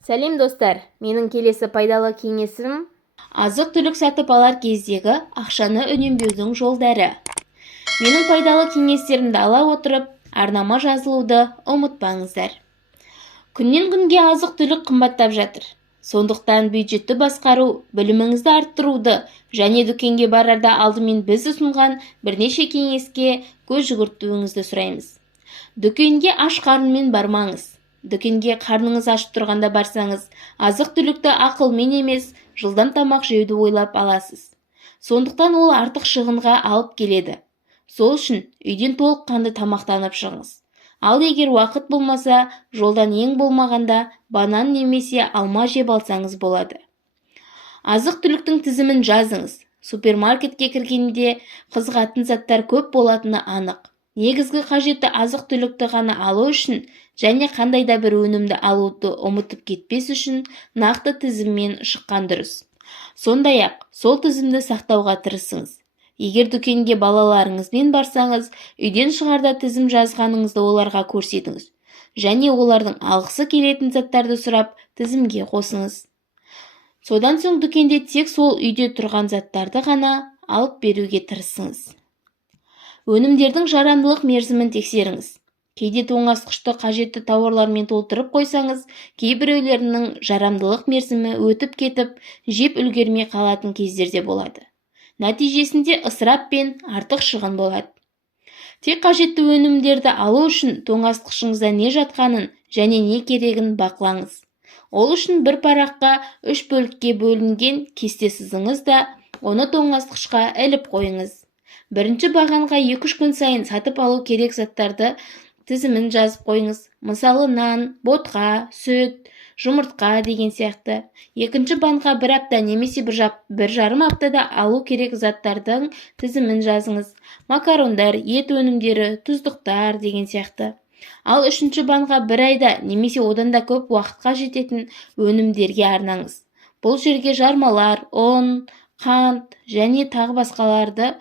Сәлем достар, менің келесі пайдалы кеңесім азық-түлік сатып алар кездегі ақшаны үнемдеудің жолдары. Менің пайдалы кеңестерімді ала отырып, арнама жазылуды ұмытпаңыздар. Күннен күнге азық-түлік қымбаттап жатыр. Сондықтан бюджетті басқару, біліміңізді арттыруды және дүкенге барарда алдымен біз ұсынған бірнеше кеңеске көз жүгіртуіңізді сұраймыз. Дүкенге аш қарынмен бармаңыз. Дүкенге қарныңыз ашып тұрғанда барсаңыз, азық-түлікті ақылмен емес, жылдам тамақ жеуді ойлап аласыз. Сондықтан ол артық шығынға алып келеді. Сол үшін үйден толыққанды тамақтанып шығыңыз. Ал егер уақыт болмаса, жолдан ең болмағанда банан немесе алма жеп алсаңыз болады. Азық-түліктің тізімін жазыңыз. Супермаркетке кіргенде қызығатын заттар көп болатыны анық. Негізгі қажетті азық-түлікті ғана алу үшін және қандай да бір өнімді алуды ұмытып кетпес үшін нақты тізіммен шыққан дұрыс. Сондай-ақ, сол тізімді сақтауға тырысыңыз. Егер дүкенге балаларыңызбен барсаңыз, үйден шығарда тізім жазғаныңызды оларға көрсетіңіз. Және олардың алғысы келетін заттарды сұрап, тізімге қосыңыз. Содан соң дүкенде тек сол үйде тұрған заттарды ғана алып беруге тырысыңыз. Өнімдердің жарамдылық мерзімін тексеріңіз. Кейде тоңазытқышты қажетті тауарлармен толтырып қойсаңыз, кейбіреулерінің жарамдылық мерзімі өтіп кетіп, жеп үлгермей қалатын кездерде болады. Нәтижесінде ысырап пен артық шығын болады. Тек қажетті өнімдерді алу үшін тоңазытқышыңызда не жатқанын және не керегін бақылаңыз. Ол үшін бір параққа 3 бөлікке бөлінген кесте сызыңыз да, оны тоңазытқышқа іліп қойыңыз. Бірінші бағанға 2-3 күн сайын сатып алу керек заттарды тізімін жазып қойыңыз. Мысалы нан, ботқа, сүт, жұмыртқа деген сияқты. Екінші банға 1 апта немесе 1 жарым аптада алу керек заттардың тізімін жазыңыз. Макарондар, ет өнімдері, тұздықтар деген сияқты. Ал үшінші банға 1 айда немесе одан да көп уақытқа жететін өнімдерге арнаңыз. Бұл жерге жармалар, ұн, қант және тағы басқаларды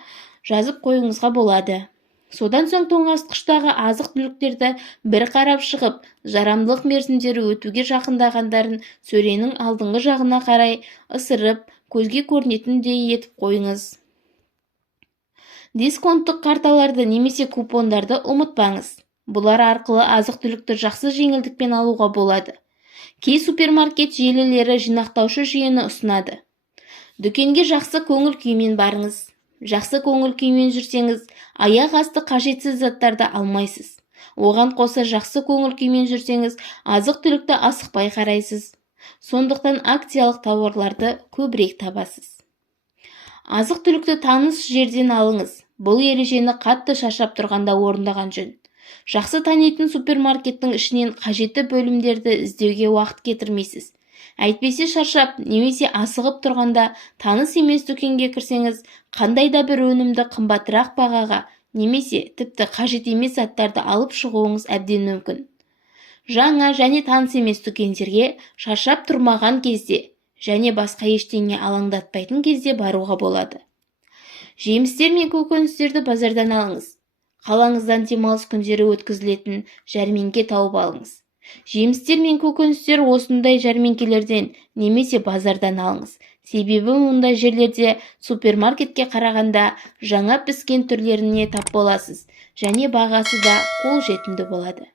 жазып қойыңызға болады. Содан соң тоңазытқыштағы азық-түліктерді бір қарап шығып, жарамдылық мерзімдері өтуге жақындағандарын сөренің алдыңғы жағына қарай ысырып, көзге көрінетіндей етіп қойыңыз. Дисконттық карталарды немесе купондарды ұмытпаңыз. Бұлар арқылы азық-түлікті жақсы жеңілдікпен алуға болады. Кей супермаркет желілері жинақтаушы жүйені ұсынады. Дүкенге жақсы көңіл күймен барыңыз. Жақсы көңіл күймен жүрсеңіз, аяқ асты қажетсіз заттарды алмайсыз. Оған қоса жақсы көңіл күймен жүрсеңіз, азық-түлікті асықпай қарайсыз. Сондықтан акциялық тауарларды көбірек табасыз. Азық-түлікті таныс жерден алыңыз. Бұл ережені қатты шаршап тұрғанда орындаған жөн. Жақсы танитын супермаркеттің ішінен қажетті бөлімдерді іздеуге уақыт кетірмейсіз. Әйтпесе шаршап немесе асығып тұрғанда таныс емес дүкенге кірсеңіз, қандай да бір өнімді қымбатырақ бағаға немесе тіпті қажет емес заттарды алып шығуыңыз әбден мүмкін. Жаңа және таныс емес дүкендерге шаршап тұрмаған кезде және басқа ештеңе алаңдатпайтын кезде баруға болады. Жемістер мен көкөністерді базардан алыңыз. Қалаңыздан демалыс күндері өткізілетін жәрмеңке тауып алыңыз. Жемістер мен көкөністер осындай жәрмеңкелерден немесе базардан алыңыз. Себебі мұндай жерлерде супермаркетке қарағанда жаңа піскен түрлеріне тап боласыз және бағасы да қолжетімді болады.